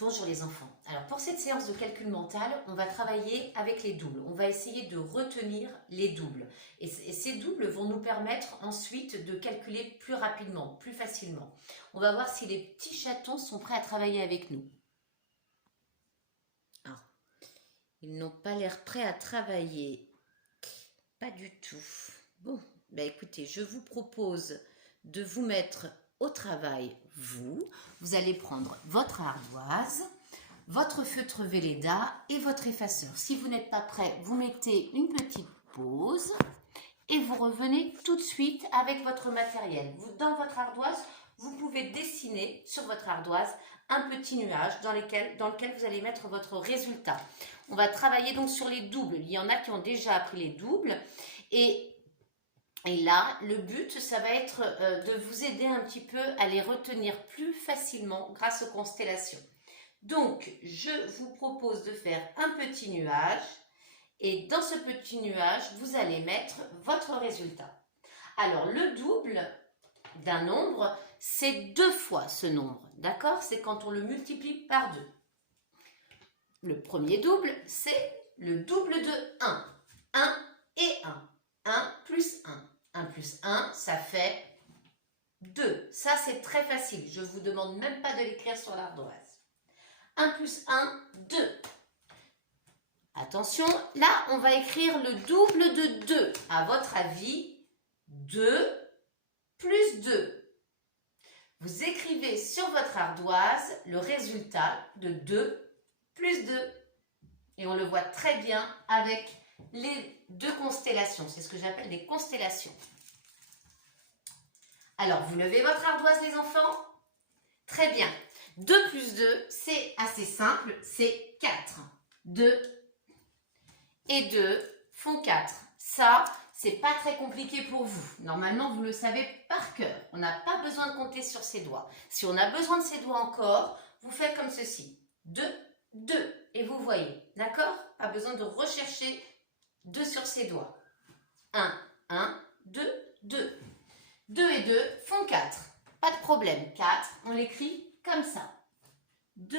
Bonjour les enfants. Alors pour cette séance de calcul mental, on va travailler avec les doubles. On va essayer de retenir les doubles. Et ces doubles vont nous permettre ensuite de calculer plus rapidement, plus facilement. On va voir si les petits chatons sont prêts à travailler avec nous. Ah, ils n'ont pas l'air prêts à travailler. Pas du tout. Bon, ben écoutez, je vous propose de vous mettre au travail, vous allez prendre votre ardoise, votre feutre Velleda et votre effaceur. Si vous n'êtes pas prêt, vous mettez une petite pause et vous revenez tout de suite avec votre matériel. Dans votre ardoise, vous pouvez dessiner sur votre ardoise un petit nuage dans lequel vous allez mettre votre résultat. On va travailler donc sur les doubles. Il y en a qui ont déjà appris les doubles et là, le but, ça va être de vous aider un petit peu à les retenir plus facilement grâce aux constellations. Donc, je vous propose de faire un petit nuage et dans ce petit nuage, vous allez mettre votre résultat. Alors, le double d'un nombre, c'est 2 fois ce nombre, d'accord? C'est quand on le multiplie par 2. Le premier double, c'est le double de 1. 1 et 1. 1 plus 1. 1 plus 1, ça fait 2. Ça, c'est très facile. Je ne vous demande même pas de l'écrire sur l'ardoise. 1 plus 1, 2. Attention, là, on va écrire le double de 2. À votre avis, 2 plus 2. Vous écrivez sur votre ardoise le résultat de 2 plus 2. Et on le voit très bien avec les 2 constellations. C'est ce que j'appelle des constellations. Alors, vous levez votre ardoise, les enfants? Très bien. 2 plus 2, c'est assez simple, c'est 4. 2 et 2 font 4. Ça, c'est pas très compliqué pour vous. Normalement, vous le savez par cœur. On n'a pas besoin de compter sur ses doigts. Si on a besoin de ses doigts encore, vous faites comme ceci. 2, 2. Et vous voyez, d'accord? Pas besoin de rechercher 2 sur ses doigts. 1, 1, 2, 2. 2 et 2 font 4. Pas de problème. 4, on l'écrit comme ça. 2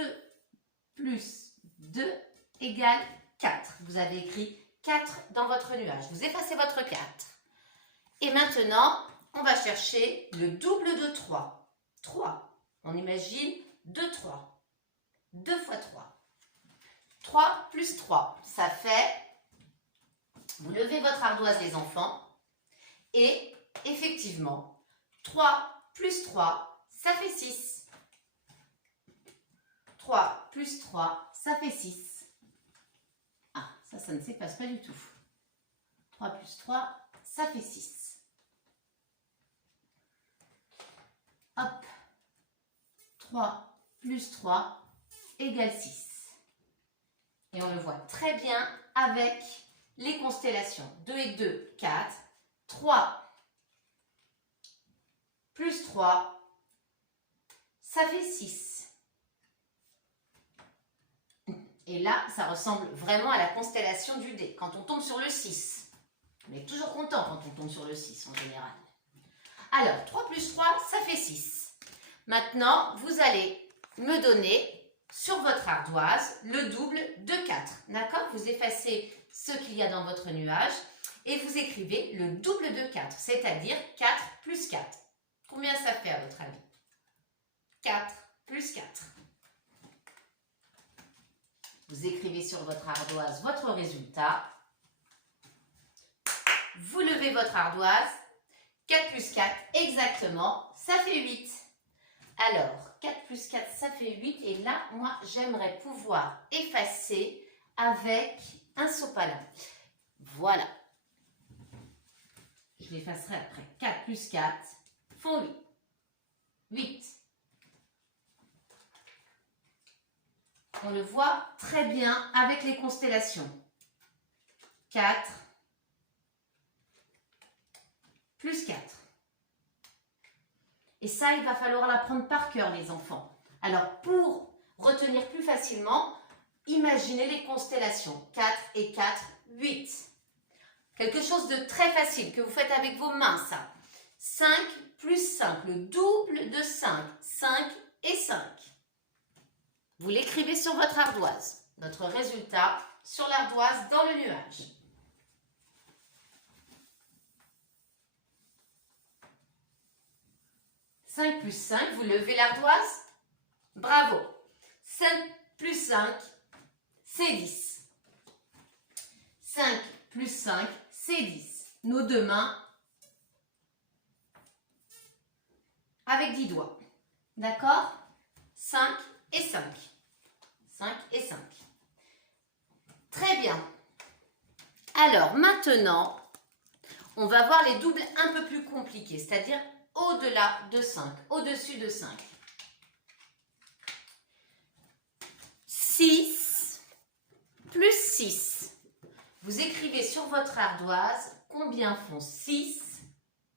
plus 2 égale 4. Vous avez écrit 4 dans votre nuage. Vous effacez votre 4. Et maintenant, on va chercher le double de 3. 3. On imagine 2, 3. 2 fois 3. 3 plus 3, ça fait... Vous levez votre ardoise, les enfants, et effectivement, 3 plus 3, ça fait 6. 3 plus 3, ça fait 6. Ah, ça ne s'efface pas du tout. 3 plus 3, ça fait 6. Hop. 3 plus 3 égale 6. Et on le voit très bien avec les constellations. 2 et 2, 4. 3 plus 3, ça fait 6. Et là, ça ressemble vraiment à la constellation du dé. Quand on tombe sur le 6, on est toujours content quand on tombe sur le 6 en général. Alors, 3 plus 3, ça fait 6. Maintenant, vous allez me donner sur votre ardoise le double de 4. D'accord? Vous effacez ce qu'il y a dans votre nuage et vous écrivez le double de 4, c'est-à-dire 4 plus 4. Combien ça fait à votre avis? 4 plus 4. Vous écrivez sur votre ardoise votre résultat. Vous levez votre ardoise. 4 plus 4, exactement, ça fait 8. Alors, 4 plus 4, ça fait 8. Et là, moi, j'aimerais pouvoir effacer avec un sopalin. Voilà. Je l'effacerai après. 4 plus 4 font 8. 8. On le voit très bien avec les constellations. 4 plus 4. Et ça, il va falloir l'apprendre par cœur, les enfants. Alors, pour retenir plus facilement, imaginez les constellations. 4 et 4, 8. Quelque chose de très facile que vous faites avec vos mains, ça. 5 plus 5, le double de 5. 5 et 5. Vous l'écrivez sur votre ardoise. Notre résultat sur l'ardoise dans le nuage. « 5 plus 5, vous levez l'ardoise. Bravo. 5 plus 5, c'est 10. 5 plus 5, c'est 10. Nos deux mains avec 10 doigts. D'accord? 5 et 5. 5 et 5. Très bien. Alors, maintenant, on va voir les doubles un peu plus compliqués, c'est-à-dire au-delà de 5, au-dessus de 5. 6 plus 6. Vous écrivez sur votre ardoise combien font 6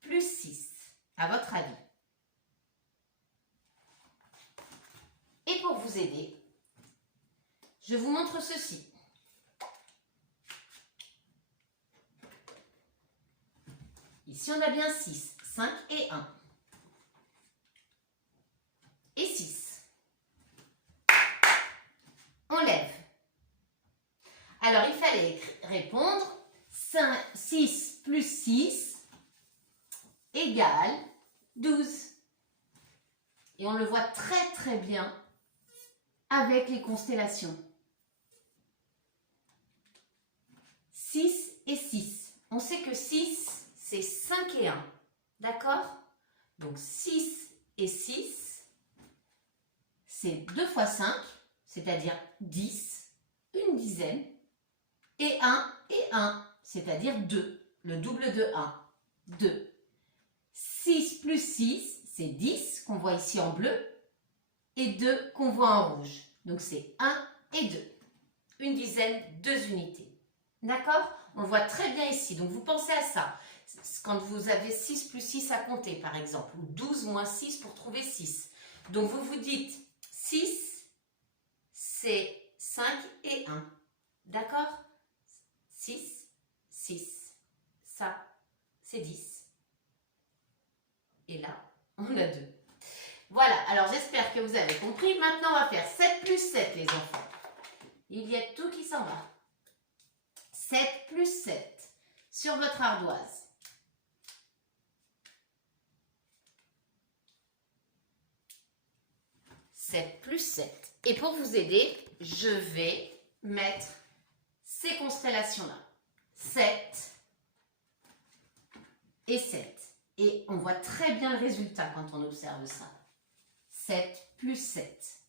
plus 6, à votre avis. Et pour vous aider, je vous montre ceci. Ici, on a bien 6, 5 et 1. Et 6. On lève. Alors, il fallait répondre 6 plus 6 égale 12. Et on le voit très très bien avec les constellations. 6 et 6. On sait que 6, c'est 5 et 1. D'accord? Donc 6 et 6, c'est 2 fois 5, c'est-à-dire 10, une dizaine. Et 1 et 1, c'est-à-dire 2, le double de 1, 2. 6 plus 6, c'est 10, qu'on voit ici en bleu, et 2 qu'on voit en rouge. Donc c'est 1 et 2. Une dizaine, 2 unités. D'accord? On le voit très bien ici. Donc vous pensez à ça. Quand vous avez 6 plus 6 à compter, par exemple, ou 12 moins 6 pour trouver 6. Donc vous vous dites 6, c'est 5 et 1. D'accord? 6, 6. Ça, c'est 10. Et là, on a 2. Voilà, alors j'espère que vous avez compris. Maintenant, on va faire 7 plus 7, les enfants. Il y a tout qui s'en va. 7 plus 7 sur votre ardoise. Plus 7. Et pour vous aider, je vais mettre ces constellations-là. 7 et 7. Et on voit très bien le résultat quand on observe ça. 7 plus 7.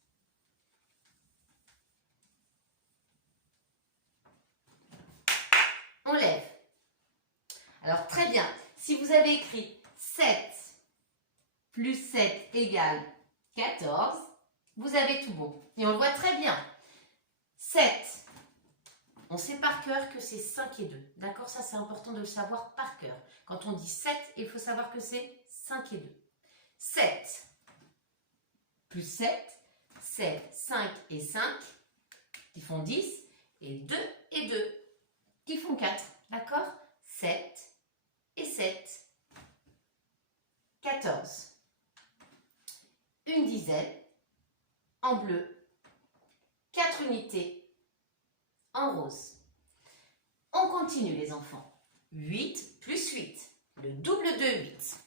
On lève. Alors très bien. Si vous avez écrit 7 plus 7 égale 14, vous avez tout bon. Et on le voit très bien. 7, on sait par cœur que c'est 5 et 2. D'accord? Ça, c'est important de le savoir par cœur. Quand on dit 7, il faut savoir que c'est 5 et 2. 7 plus 7, c'est 5 et 5 qui font 10. Et 2 et 2 qui font 4. D'accord? 7 et 7, 14. Une dizaine en bleu, 4 unités en rose. On continue les enfants. 8 plus 8, le double de 8.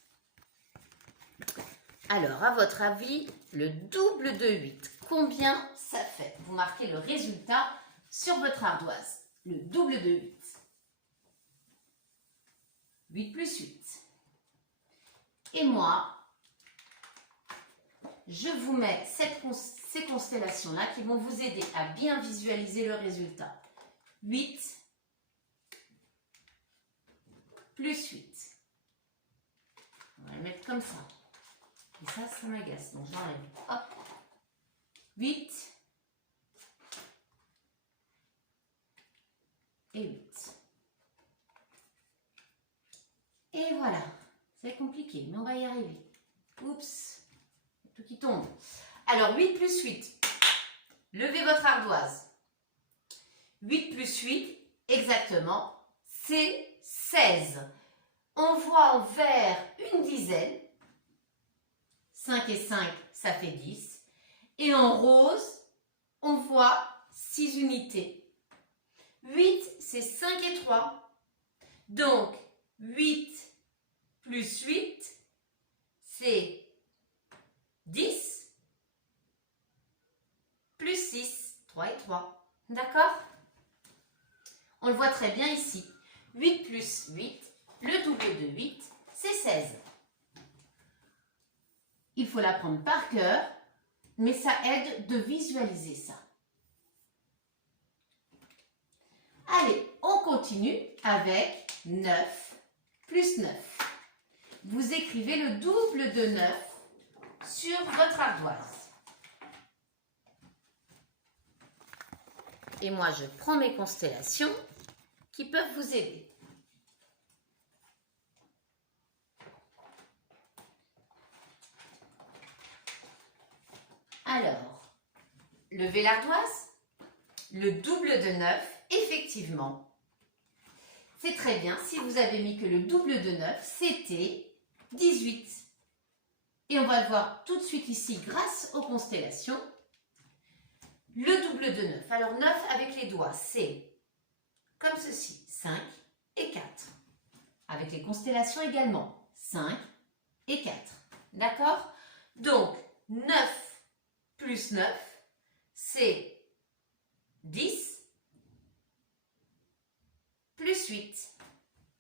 Alors, à votre avis, le double de 8, combien ça fait? Vous marquez le résultat sur votre ardoise. Le double de 8. 8 plus 8. Et moi, je vous mets ces constellations-là qui vont vous aider à bien visualiser le résultat. 8 plus 8. On va le mettre comme ça. Et ça m'agace, donc j'enlève. Hop. 8 et 8. Et voilà. C'est compliqué, mais on va y arriver. Oups. Tout qui tombe. Alors, 8 plus 8. Levez votre ardoise. 8 plus 8, exactement, c'est 16. On voit en vert une dizaine. 5 et 5, ça fait 10. Et en rose, 6 unités. 8, c'est 5 et 3. Donc, 8 plus 8, c'est 10. Plus 6, 3 et 3. D'accord? On le voit très bien ici. 8 plus 8, le double de 8, c'est 16. Il faut l'apprendre par cœur, mais ça aide de visualiser ça. Allez, on continue avec 9 plus 9. Vous écrivez le double de 9 sur votre ardoise. Et moi, je prends mes constellations qui peuvent vous aider. Alors, levez l'ardoise. Le double de 9, effectivement, c'est très bien. Si vous avez mis que le double de 9, c'était 18. Et on va le voir tout de suite ici grâce aux constellations. Le double de 9. Alors 9 avec les doigts, c'est comme ceci, 5 et 4. Avec les constellations également, 5 et 4. D'accord? Donc 9 plus 9, c'est 10 plus 8.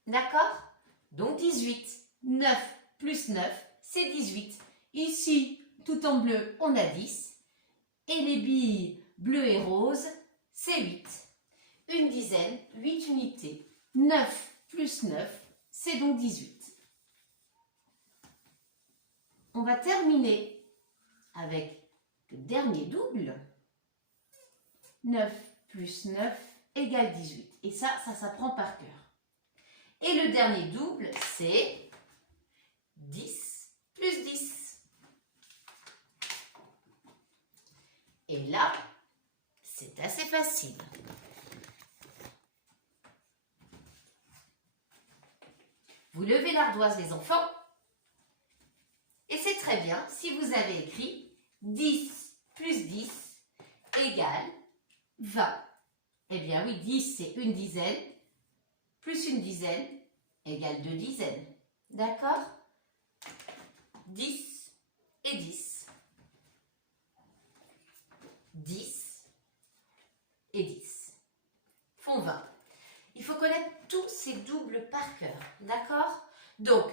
D'accord? Donc 18. 9 plus 9, c'est 18. Ici, tout en bleu, on a 10. Et les billes bleues et roses, c'est 8. Une dizaine, 8 unités. 9 plus 9, c'est donc 18. On va terminer avec le dernier double. 9 plus 9 égale 18. Et ça s'apprend par cœur. Et le dernier double, c'est 10 plus 10. Et là, c'est assez facile. Vous levez l'ardoise, les enfants. Et c'est très bien si vous avez écrit 10 plus 10 égale 20. Eh bien oui, 10 c'est une dizaine, plus une dizaine égale 2 dizaines. D'accord? 10 et 10. 10 et 10 font 20. Il faut connaître tous ces doubles par cœur. D'accord? Donc,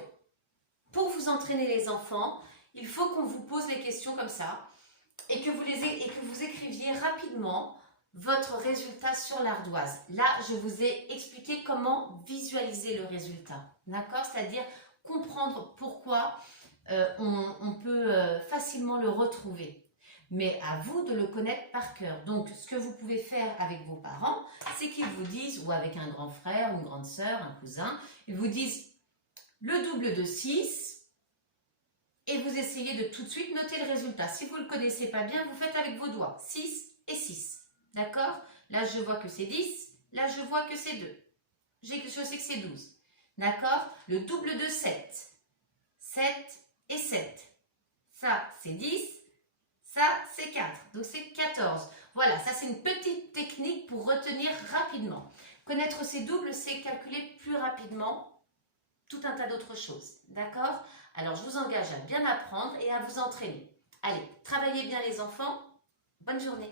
pour vous entraîner les enfants, il faut qu'on vous pose les questions comme ça et que vous écriviez rapidement votre résultat sur l'ardoise. Là, je vous ai expliqué comment visualiser le résultat. D'accord? C'est-à-dire comprendre pourquoi on peut facilement le retrouver. Mais à vous de le connaître par cœur. Donc, ce que vous pouvez faire avec vos parents, c'est qu'ils vous disent, ou avec un grand frère, une grande sœur, un cousin, ils vous disent le double de 6 et vous essayez de tout de suite noter le résultat. Si vous ne le connaissez pas bien, vous faites avec vos doigts 6 et 6. D'accord? Là, je vois que c'est 10. Là, je vois que c'est 2. Je sais que c'est 12. D'accord? Le double de 7. 7 et 7. Ça, c'est 10. Ça, c'est 4. Donc, c'est 14. Voilà, ça, c'est une petite technique pour retenir rapidement. Connaître ces doubles, c'est calculer plus rapidement tout un tas d'autres choses. D'accord? Alors, je vous engage à bien apprendre et à vous entraîner. Allez, travaillez bien les enfants. Bonne journée.